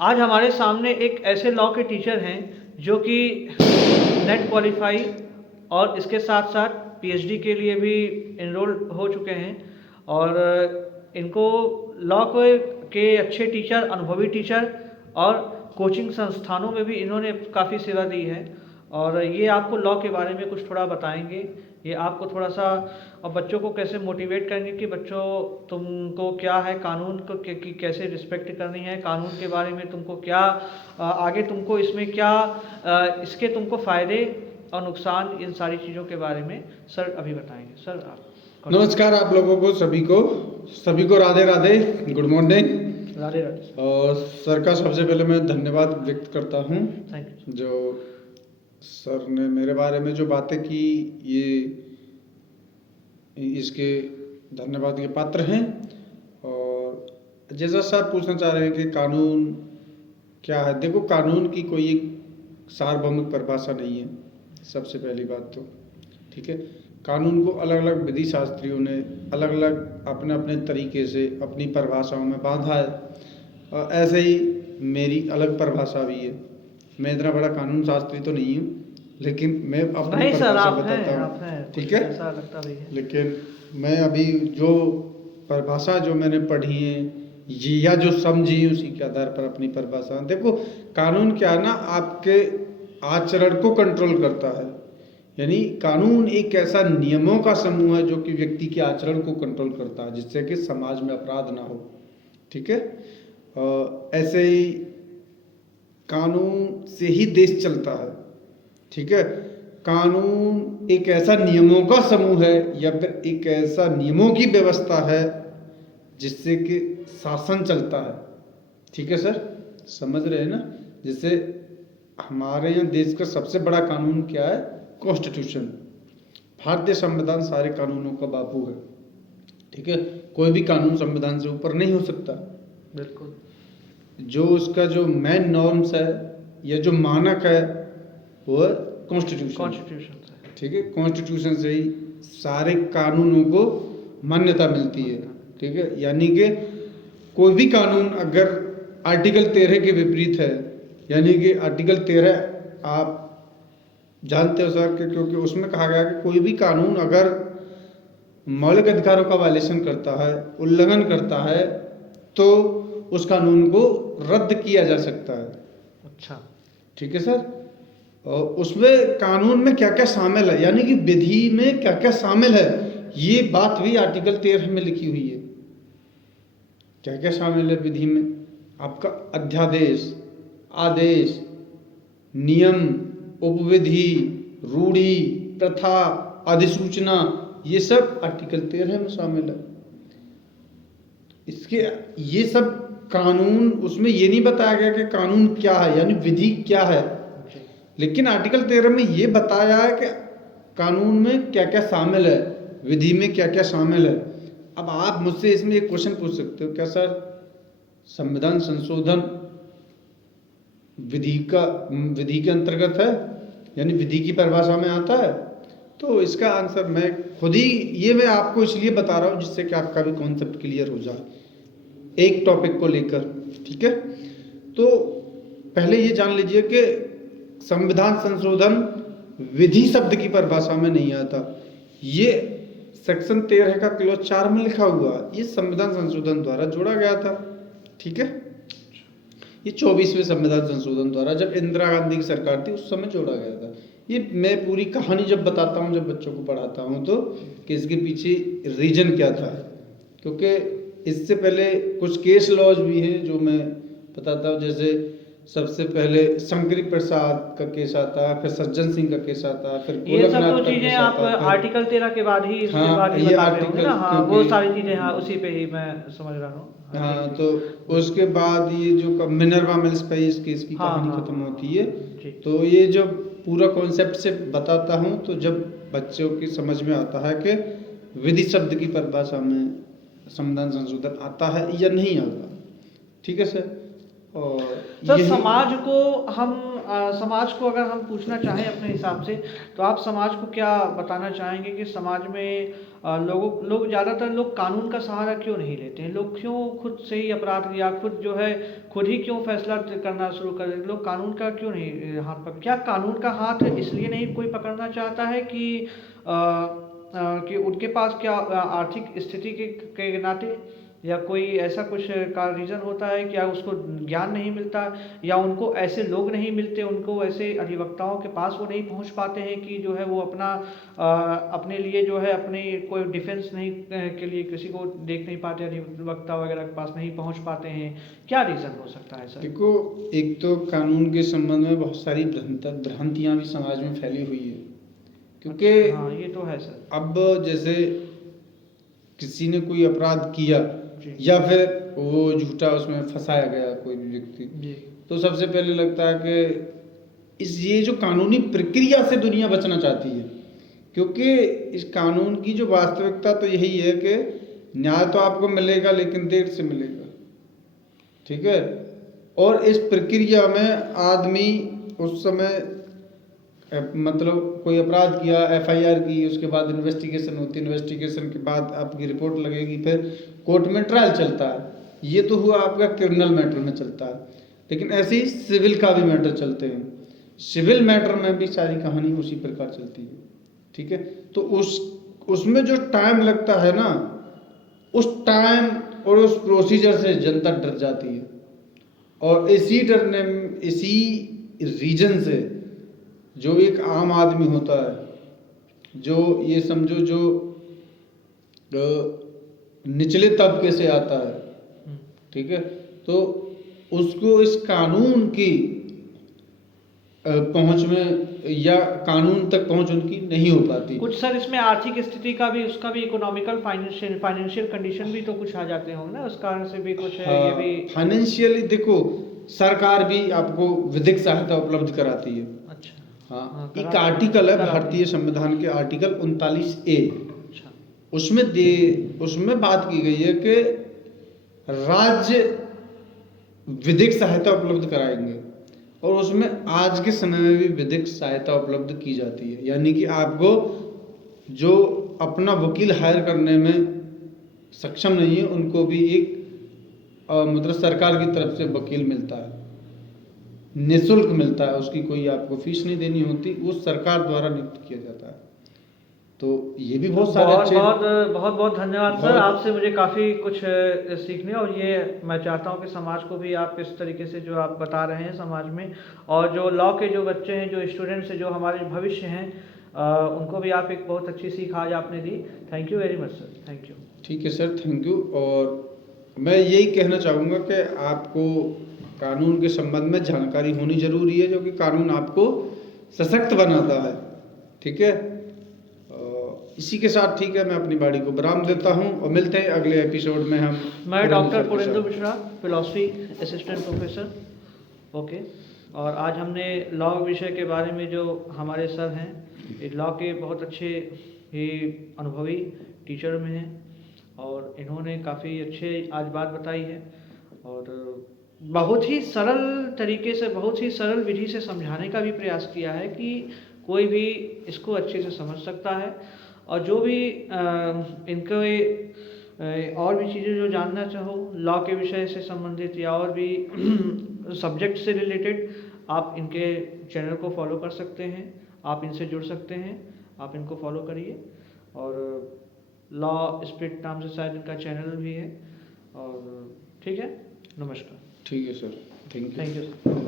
आज हमारे सामने एक ऐसे लॉ के टीचर हैं जो कि नेट क्वालिफाई और इसके साथ साथ पीएचडी के लिए भी एनरोल हो चुके हैं। और इनको लॉ के अच्छे टीचर, अनुभवी टीचर और कोचिंग संस्थानों में भी इन्होंने काफ़ी सेवा दी है। और ये आपको लॉ के बारे में कुछ थोड़ा बताएंगे। ये आपको थोड़ा सा और बच्चों को कैसे मोटिवेट करेंगे कि बच्चों तुमको क्या है कानून को की कैसे रिस्पेक्ट करनी है, कानून के बारे में तुमको क्या आगे तुमको इसमें क्या इसके तुमको फ़ायदे और नुकसान, इन सारी चीज़ों के बारे में सर अभी बताएंगे। सर आप। नमस्कार आप लोगों को, सभी को राधे राधे, गुड मॉर्निंग। राधे राधे। और सर का सबसे पहले मैं धन्यवाद व्यक्त करता हूँ। Thank you. जो सर ने मेरे बारे में जो बातें की, ये इसके धन्यवाद के पात्र हैं। और जैसा सर पूछना चाह रहे हैं कि कानून क्या है, देखो कानून की कोई एक सार्वभौमिक परिभाषा नहीं है, सबसे पहली बात तो ठीक है। कानून को अलग अलग विधि शास्त्रियों ने अलग अलग अपने अपने तरीके से अपनी परिभाषाओं में बांधा है। और ऐसे ही मेरी अलग परिभाषा भी है। मैं इतना बड़ा कानून शास्त्री तो नहीं हूँ, लेकिन मैं अपनी परिभाषा बताता हूँ, ठीक है। ऐसा लगता भी है। लेकिन मैं अभी जो परिभाषा जो मैंने पढ़ी है या जो समझी उसी के आधार पर अपनी परिभाषा। देखो कानून क्या है ना, आपके आचरण को कंट्रोल करता है। यानी कानून एक ऐसा नियमों का समूह है जो कि व्यक्ति के आचरण को कंट्रोल करता है, जिससे कि समाज में अपराध ना हो, ठीक है। ऐसे ही कानून से ही देश चलता है, ठीक है। कानून एक ऐसा नियमों का समूह है या फिर एक ऐसा नियमों की व्यवस्था है जिससे कि शासन चलता है, ठीक है सर, समझ रहे हैं ना। जैसे हमारे यहाँ देश का सबसे बड़ा कानून क्या है, कॉन्स्टिट्यूशन। भारतीय संविधान सारे कानूनों का बापू है, ठीक है। कोई भी कानून संविधान से ऊपर नहीं हो सकता। बिल्कुल। जो उसका जो मेन नॉर्म्स है या जो मानक है वो कॉन्स्टिट्यूशन, ठीक है। कॉन्स्टिट्यूशन से ही सारे कानूनों को मान्यता मिलती है, ठीक है। यानी कि कोई भी कानून अगर आर्टिकल 13 के विपरीत है, यानी कि आर्टिकल 13 आप जानते हो सर, क्योंकि उसमें कहा गया कि कोई भी कानून अगर मौलिक अधिकारों का वायलेशन करता है, उल्लंघन करता है, तो उस कानून को रद्द किया जा सकता है। अच्छा, ठीक है सर। और उसमें कानून में क्या क्या शामिल है, यानी कि विधि में क्या क्या शामिल है, ये बात भी आर्टिकल 13 में लिखी हुई है। क्या क्या शामिल है विधि में, आपका अध्यादेश, आदेश, नियम, उपविधि, रूढ़ी, प्रथा, अधिसूचना, ये सब आर्टिकल 13 में शामिल है। इसके ये सब कानून, उसमें ये नहीं बताया गया कि कानून क्या है, यानी विधि क्या है, लेकिन आर्टिकल 13 में ये बताया है कि कानून में क्या क्या शामिल है, विधि में क्या क्या शामिल है। अब आप मुझसे इसमें एक क्वेश्चन पूछ सकते हो, क्या सर संविधान संशोधन विधि के अंतर्गत है, यानी विधि की परिभाषा में आता है? तो इसका आंसर मैं खुद ही, ये मैं आपको इसलिए बता रहा हूँ जिससे कि आपका भी कॉन्सेप्ट क्लियर हो जाए एक टॉपिक को लेकर, ठीक है। तो पहले ये जान लीजिए कि संविधान संशोधन विधि शब्द की परिभाषा में नहीं आता। ये सेक्शन 13 का क्लॉज 4 में लिखा हुआ, ये संविधान संशोधन द्वारा जोड़ा गया था, ठीक है। ये 24वें संविधान संशोधन द्वारा, जब इंदिरा गांधी की सरकार थी उस समय जोड़ा गया था। ये मैं पूरी कहानी जब बताता हूँ, जब बच्चों को पढ़ाता हूँ, तो कि इसके पीछे रीजन क्या था, क्योंकि इससे पहले कुछ केस लॉज भी हैं जो मैं बताता हूँ। जैसे सबसे पहले शंकरी प्रसाद का केस आता है, फिर सज्जन सिंह का केस आता है, फिर गोरखनाथ का केस आता है। आर्टिकल 13 के बाद ही, इसके बाद ही बता रहे होंगे ना। हाँ, वो सारी चीजें, हाँ उसी पे ही मैं समझ रहा हूँ। हाँ, तो उसके बाद ये जो मिनर्वा मिल्स पे इस केस की कहानी खत्म होती है। तो ये जब पूरा कॉन्सेप्ट से बताता हूँ, तो जब बच्चों की समझ में आता है कि विधि शब्द की परिभाषा में संविधान संशोधन आता है या नहीं आता, ठीक है सर। और सर यही समाज को अगर हम पूछना चाहें अपने हिसाब से, तो आप समाज को क्या बताना चाहेंगे कि समाज में लोग ज़्यादातर लोग कानून का सहारा क्यों नहीं लेते हैं? लोग क्यों खुद से ही अपराध या खुद जो है खुद ही क्यों फैसला करना शुरू कर देते? लोग कानून का क्यों नहीं हाथ पकड़, क्या कानून का हाथ इसलिए नहीं कोई पकड़ना चाहता है कि उनके पास क्या आर्थिक स्थिति के नाते, या कोई ऐसा कुछ का रीज़न होता है, क्या उसको ज्ञान नहीं मिलता, या उनको ऐसे लोग नहीं मिलते, उनको ऐसे अधिवक्ताओं के पास वो नहीं पहुंच पाते हैं कि जो है वो अपने लिए जो है अपने कोई डिफेंस नहीं के लिए किसी को देख नहीं पाते, अधिवक्ता वगैरह के पास नहीं पहुंच पाते हैं? क्या रीज़न हो सकता है सर? देखो, एक तो कानून के संबंध में बहुत सारी भ्रांतियां भी समाज में फैली हुई है, क्योंकि अच्छा, हाँ ये तो है सर। अब जैसे किसी ने कोई अपराध किया जी या फिर वो झूठा उसमें फंसाया गया कोई भी व्यक्ति, जी। तो सबसे पहले लगता है कि ये जो कानूनी प्रक्रिया से दुनिया बचना चाहती है, क्योंकि इस कानून की जो वास्तविकता तो यही है कि न्याय तो आपको मिलेगा लेकिन देर से मिलेगा, ठीक है। और इस प्रक्रिया में आदमी उस समय मतलब कोई अपराध किया, एफआईआर की, उसके बाद इन्वेस्टिगेशन होती है, इन्वेस्टिगेशन के बाद आपकी रिपोर्ट लगेगी, फिर कोर्ट में ट्रायल चलता है। ये तो हुआ आपका क्रिमिनल मैटर में चलता है, लेकिन ऐसे ही सिविल का भी मैटर चलते हैं। सिविल मैटर में भी सारी कहानी उसी प्रकार चलती है, ठीक है। तो उसमें जो टाइम लगता है ना, उस टाइम और उस प्रोसीजर से जनता डर जाती है, और इसी रीजन से जो एक आम आदमी होता है, जो ये समझो जो निचले तबके से आता है, ठीक है, तो उसको इस कानून की पहुंच में या कानून तक पहुंच उनकी नहीं हो पाती। कुछ सर इसमें आर्थिक स्थिति का भी, उसका भी इकोनॉमिकल फाइनेंशियल कंडीशन भी तो कुछ आ जाते होंगे ना, उस कारण से भी कुछ है ये भी। फाइनेंशियली देखो, सरकार भी आपको विधिक सहायता उपलब्ध कराती है। अच्छा, हाँ, एक आर्टिकल है भारतीय संविधान के आर्टिकल 39A। अच्छा, उसमें बात की गई है कि राज्य विधिक सहायता उपलब्ध कराएंगे, और उसमें आज के समय में भी विधिक सहायता उपलब्ध की जाती है। यानी कि आपको जो अपना वकील हायर करने में सक्षम नहीं है, उनको भी एक मतलब सरकार की तरफ से वकील मिलता है, निःशुल्क मिलता है, उसकी कोई आपको फीस नहीं देनी होती, वो सरकार द्वारा नियुक्त किया जाता है। तो ये भी बहुत सारे बहुत बहुत धन्यवाद सर, आपसे मुझे काफ़ी कुछ सीखने, और ये मैं चाहता हूँ कि समाज को भी आप इस तरीके से जो आप बता रहे हैं समाज में, और जो लॉ के जो बच्चे हैं, जो स्टूडेंट्स हैं, जो हमारे भविष्य हैं, उनको भी आप एक बहुत अच्छी सीख आज आपने दी। Thank you very much sir, thank you. ठीक है सर, थैंक यू। और मैं यही कहना चाहूँगा कि आपको कानून के संबंध में जानकारी होनी जरूरी है, जो कि कानून आपको सशक्त बनाता है, ठीक है। इसी के साथ ठीक है, मैं अपनी बाड़ी को विराम देता हूँ, और मिलते हैं अगले एपिसोड में। मैं doctor Purendra Mishra, philosophy assistant professor, okay. और आज हमने लॉ विषय के बारे में, जो हमारे सर हैं लॉ के बहुत अच्छे ही अनुभवी टीचर में हैं, और इन्होंने काफ़ी अच्छे आज बात बताई है, और बहुत ही सरल तरीके से, बहुत ही सरल विधि से समझाने का भी प्रयास किया है कि कोई भी इसको अच्छे से समझ सकता है। और जो भी इनको और भी चीज़ें जो जानना चाहो लॉ के विषय से संबंधित, या और भी सब्जेक्ट से रिलेटेड, आप इनके चैनल को फॉलो कर सकते हैं, आप इनसे जुड़ सकते हैं, आप इनको फॉलो करिए। और लॉ स्पिरिट नाम से शायद इनका चैनल भी है, और ठीक है, नमस्कार। ठीक है sir, thank you. Thank you sir.